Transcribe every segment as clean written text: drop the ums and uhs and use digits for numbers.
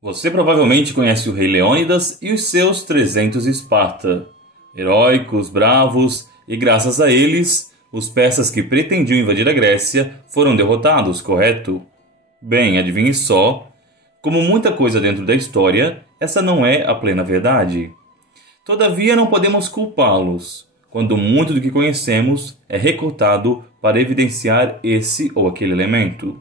Você provavelmente conhece o rei Leônidas e os seus 300 Esparta. Heróicos, bravos, e graças a eles, os persas que pretendiam invadir a Grécia foram derrotados, correto? Bem, adivinhe só, como muita coisa dentro da história, essa não é a plena verdade. Todavia não podemos culpá-los, quando muito do que conhecemos é recortado para evidenciar esse ou aquele elemento.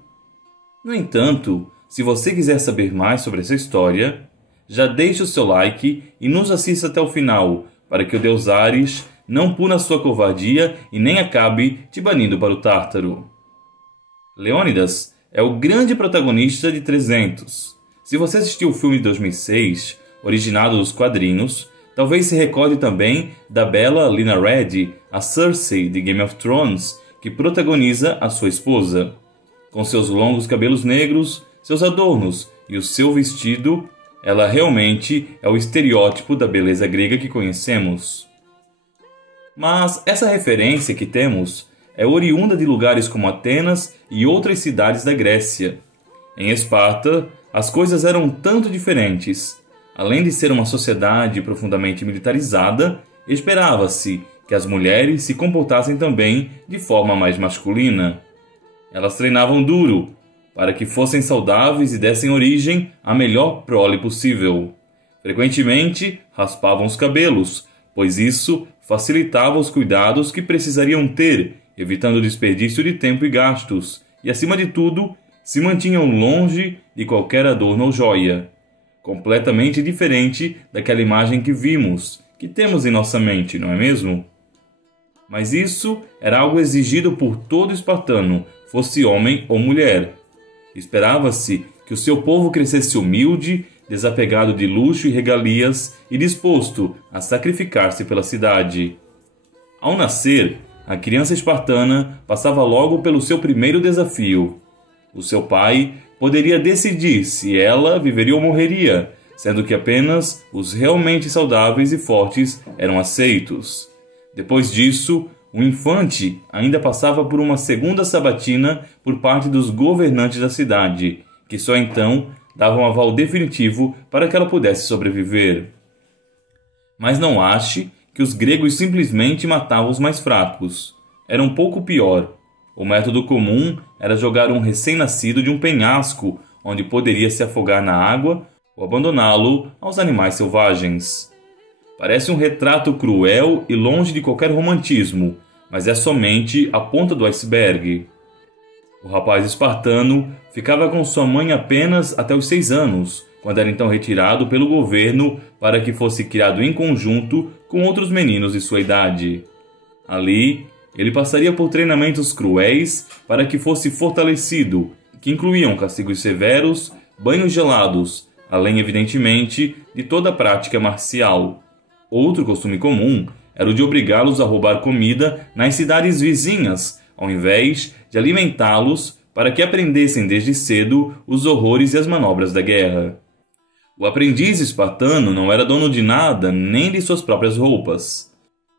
No entanto, se você quiser saber mais sobre essa história, já deixe o seu like e nos assista até o final, para que o deus Ares não puna sua covardia e nem acabe te banindo para o Tártaro. Leônidas é o grande protagonista de 300. Se você assistiu o filme de 2006, originado dos quadrinhos, talvez se recorde também da bela Lina Red, a Cersei de Game of Thrones, que protagoniza a sua esposa. Com seus longos cabelos negros, seus adornos e o seu vestido, ela realmente é o estereótipo da beleza grega que conhecemos. Mas essa referência que temos é oriunda de lugares como Atenas e outras cidades da Grécia. Em Esparta, as coisas eram tanto diferentes. Além de ser uma sociedade profundamente militarizada, esperava-se que as mulheres se comportassem também de forma mais masculina. Elas treinavam duro, para que fossem saudáveis e dessem origem à melhor prole possível. Frequentemente, raspavam os cabelos, pois isso facilitava os cuidados que precisariam ter, evitando o desperdício de tempo e gastos, e, acima de tudo, se mantinham longe de qualquer adorno ou joia. Completamente diferente daquela imagem que vimos, que temos em nossa mente, não é mesmo? Mas isso era algo exigido por todo espartano, fosse homem ou mulher. Esperava-se que o seu povo crescesse humilde, desapegado de luxo e regalias e disposto a sacrificar-se pela cidade. Ao nascer, a criança espartana passava logo pelo seu primeiro desafio. O seu pai poderia decidir se ela viveria ou morreria, sendo que apenas os realmente saudáveis e fortes eram aceitos. Depois disso, o infante ainda passava por uma segunda sabatina por parte dos governantes da cidade, que só então davam aval definitivo para que ela pudesse sobreviver. Mas não ache que os gregos simplesmente matavam os mais fracos. Era um pouco pior. O método comum era jogar um recém-nascido de um penhasco, onde poderia se afogar na água ou abandoná-lo aos animais selvagens. Parece um retrato cruel e longe de qualquer romantismo, mas é somente a ponta do iceberg. O rapaz espartano ficava com sua mãe apenas até os 6 anos, quando era então retirado pelo governo para que fosse criado em conjunto com outros meninos de sua idade. Ali, ele passaria por treinamentos cruéis para que fosse fortalecido, que incluíam castigos severos, banhos gelados, além, evidentemente, de toda a prática marcial. Outro costume comum era o de obrigá-los a roubar comida nas cidades vizinhas, ao invés de alimentá-los para que aprendessem desde cedo os horrores e as manobras da guerra. O aprendiz espartano não era dono de nada nem de suas próprias roupas.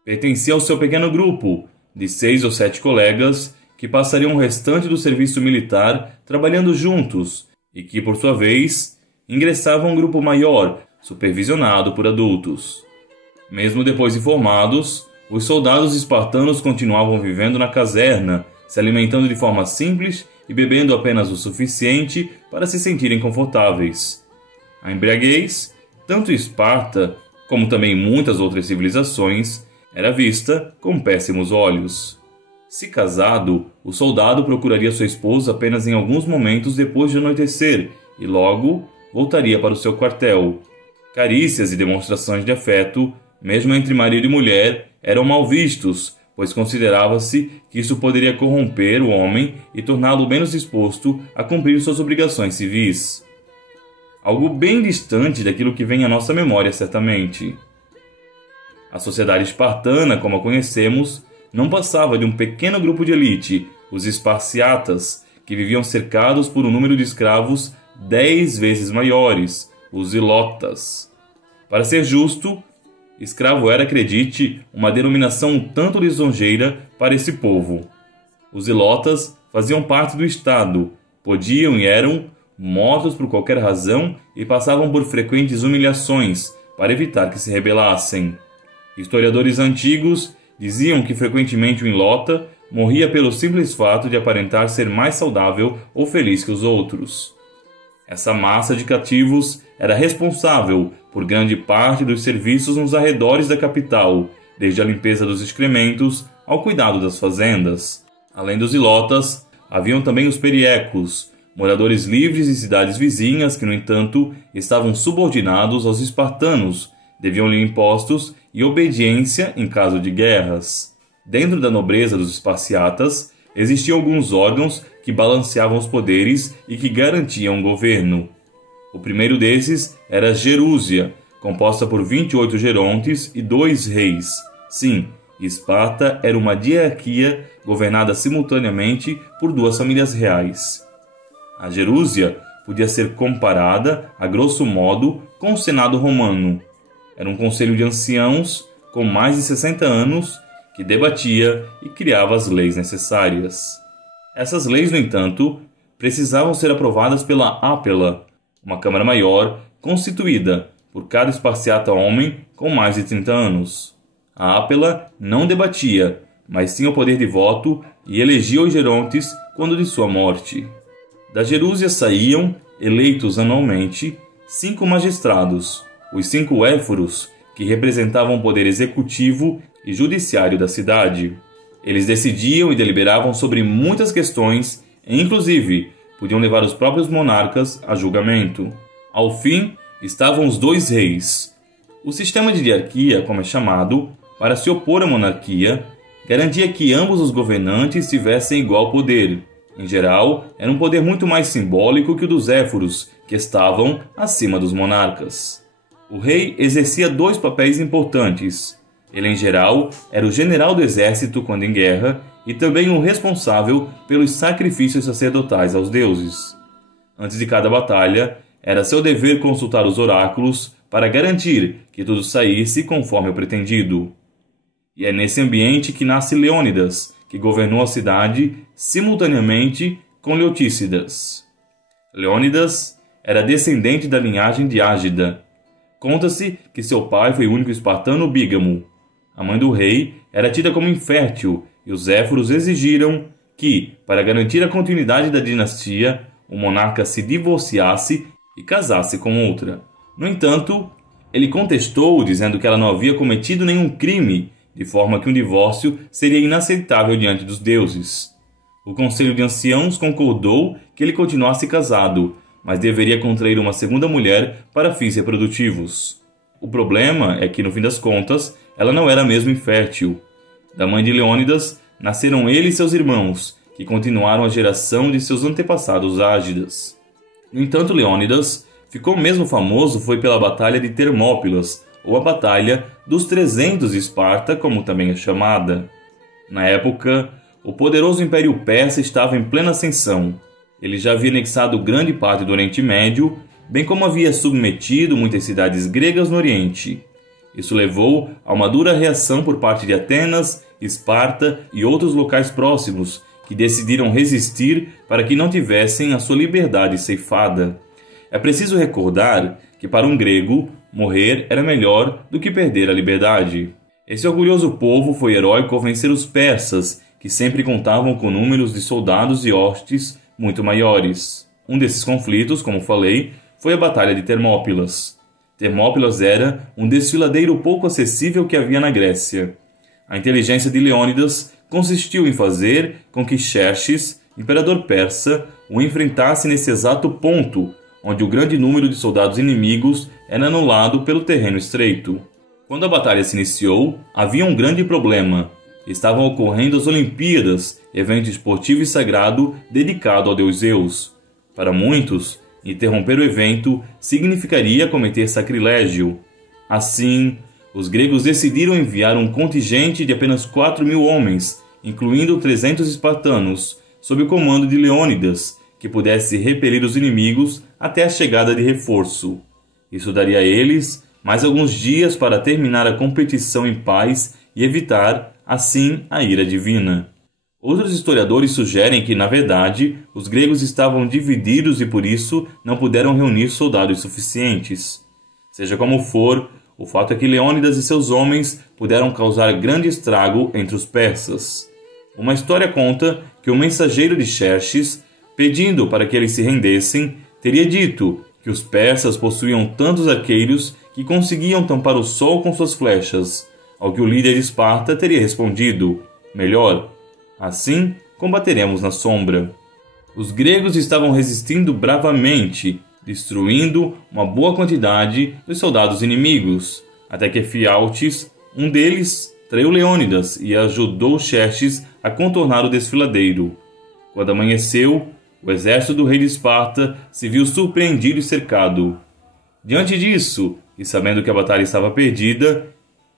Pertencia ao seu pequeno grupo, de 6 ou 7 colegas, que passariam o restante do serviço militar trabalhando juntos e que, por sua vez, ingressavam a um grupo maior, supervisionado por adultos. Mesmo depois de formados, os soldados espartanos continuavam vivendo na caserna, se alimentando de forma simples e bebendo apenas o suficiente para se sentirem confortáveis. A embriaguez, tanto em Esparta, como também em muitas outras civilizações, era vista com péssimos olhos. Se casado, o soldado procuraria sua esposa apenas em alguns momentos depois de anoitecer e logo voltaria para o seu quartel. Carícias e demonstrações de afeto, mesmo entre marido e mulher, eram mal vistos, pois considerava-se que isso poderia corromper o homem e torná-lo menos disposto a cumprir suas obrigações civis. Algo bem distante daquilo que vem à nossa memória, certamente. A sociedade espartana, como a conhecemos, não passava de um pequeno grupo de elite, os esparciatas, que viviam cercados por um número de escravos 10 vezes maiores, os ilotas. Para ser justo, escravo era, acredite, uma denominação um tanto lisonjeira para esse povo. Os ilotas faziam parte do Estado, podiam e eram mortos por qualquer razão e passavam por frequentes humilhações para evitar que se rebelassem. Historiadores antigos diziam que frequentemente o Ilota morria pelo simples fato de aparentar ser mais saudável ou feliz que os outros. Essa massa de cativos era responsável por grande parte dos serviços nos arredores da capital, desde a limpeza dos excrementos ao cuidado das fazendas. Além dos ilotas, haviam também os periecos, moradores livres de cidades vizinhas que, no entanto, estavam subordinados aos espartanos, deviam-lhe impostos e obediência em caso de guerras. Dentro da nobreza dos esparciatas, existiam alguns órgãos que balanceavam os poderes e que garantiam o governo. O primeiro desses era a Gerúsia, composta por 28 gerontes e 2 reis. Sim, Esparta era uma diarquia governada simultaneamente por 2 famílias reais. A Gerúsia podia ser comparada, a grosso modo, com o Senado romano. Era um conselho de anciãos com mais de 60 anos que debatia e criava as leis necessárias. Essas leis, no entanto, precisavam ser aprovadas pela Ápela, uma câmara maior constituída por cada esparciata homem com mais de 30 anos. A Ápela não debatia, mas tinha o poder de voto e elegia os gerontes quando de sua morte. Da Gerúsia saíam, eleitos anualmente, 5 magistrados, os 5 éforos, que representavam o poder executivo e judiciário da cidade. Eles decidiam e deliberavam sobre muitas questões e, inclusive, podiam levar os próprios monarcas a julgamento. Ao fim, estavam os 2 reis. O sistema de diarquia, como é chamado, para se opor à monarquia, garantia que ambos os governantes tivessem igual poder. Em geral, era um poder muito mais simbólico que o dos éforos, que estavam acima dos monarcas. O rei exercia 2 papéis importantes. Ele, em geral, era o general do exército quando em guerra e também o responsável pelos sacrifícios sacerdotais aos deuses. Antes de cada batalha, era seu dever consultar os oráculos para garantir que tudo saísse conforme o pretendido. E é nesse ambiente que nasce Leônidas, que governou a cidade simultaneamente com Leotícidas. Leônidas era descendente da linhagem de Ágida. Conta-se que seu pai foi o único espartano bígamo. A mãe do rei era tida como infértil e os éforos exigiram que, para garantir a continuidade da dinastia, o monarca se divorciasse e casasse com outra. No entanto, ele contestou, dizendo que ela não havia cometido nenhum crime, de forma que um divórcio seria inaceitável diante dos deuses. O conselho de anciãos concordou que ele continuasse casado, mas deveria contrair uma segunda mulher para fins reprodutivos. O problema é que, no fim das contas, ela não era mesmo infértil. Da mãe de Leônidas nasceram ele e seus irmãos, que continuaram a geração de seus antepassados ágidas. No entanto, Leônidas ficou mesmo famoso foi pela Batalha de Termópilas, ou a Batalha dos 300 de Esparta, como também é chamada. Na época, o poderoso Império Persa estava em plena ascensão. Ele já havia anexado grande parte do Oriente Médio, bem como havia submetido muitas cidades gregas no Oriente. Isso levou a uma dura reação por parte de Atenas, Esparta e outros locais próximos, que decidiram resistir para que não tivessem a sua liberdade ceifada. É preciso recordar que, para um grego, morrer era melhor do que perder a liberdade. Esse orgulhoso povo foi heróico ao vencer os persas, que sempre contavam com números de soldados e hostes muito maiores. Um desses conflitos, como falei, foi a Batalha de Termópilas. Termópilas era um desfiladeiro pouco acessível que havia na Grécia. A inteligência de Leônidas consistiu em fazer com que Xerxes, imperador persa, o enfrentasse nesse exato ponto, onde o grande número de soldados inimigos era anulado pelo terreno estreito. Quando a batalha se iniciou, havia um grande problema. Estavam ocorrendo as Olimpíadas, evento esportivo e sagrado dedicado ao deus Zeus. Para muitos, interromper o evento significaria cometer sacrilégio. Assim, os gregos decidiram enviar um contingente de apenas 4.000 homens, incluindo 300 espartanos, sob o comando de Leônidas, que pudesse repelir os inimigos até a chegada de reforço. Isso daria a eles mais alguns dias para terminar a competição em paz e evitar, assim, a ira divina. Outros historiadores sugerem que, na verdade, os gregos estavam divididos e por isso não puderam reunir soldados suficientes. Seja como for, o fato é que Leônidas e seus homens puderam causar grande estrago entre os persas. Uma história conta que o mensageiro de Xerxes, pedindo para que eles se rendessem, teria dito que os persas possuíam tantos arqueiros que conseguiam tampar o sol com suas flechas, ao que o líder de Esparta teria respondido: melhor, assim combateremos na sombra. Os gregos estavam resistindo bravamente, destruindo uma boa quantidade dos soldados inimigos, até que Fialtes, um deles, traiu Leônidas e ajudou Xerxes a contornar o desfiladeiro. Quando amanheceu, o exército do rei de Esparta se viu surpreendido e cercado. Diante disso, e sabendo que a batalha estava perdida,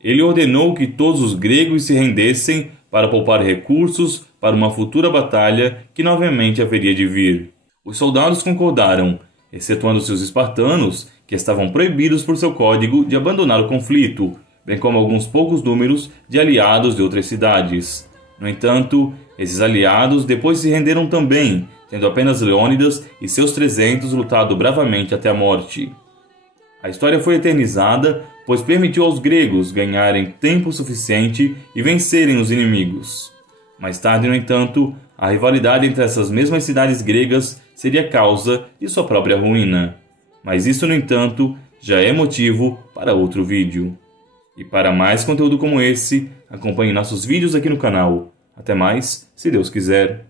ele ordenou que todos os gregos se rendessem para poupar recursos para uma futura batalha que novamente haveria de vir. Os soldados concordaram, excetuando-se os espartanos, que estavam proibidos por seu código de abandonar o conflito, bem como alguns poucos números de aliados de outras cidades. No entanto, esses aliados depois se renderam também, tendo apenas Leônidas e seus 300 lutado bravamente até a morte. A história foi eternizada, pois permitiu aos gregos ganharem tempo suficiente e vencerem os inimigos. Mais tarde, no entanto, a rivalidade entre essas mesmas cidades gregas seria causa de sua própria ruína. Mas isso, no entanto, já é motivo para outro vídeo. E para mais conteúdo como esse, acompanhe nossos vídeos aqui no canal. Até mais, se Deus quiser.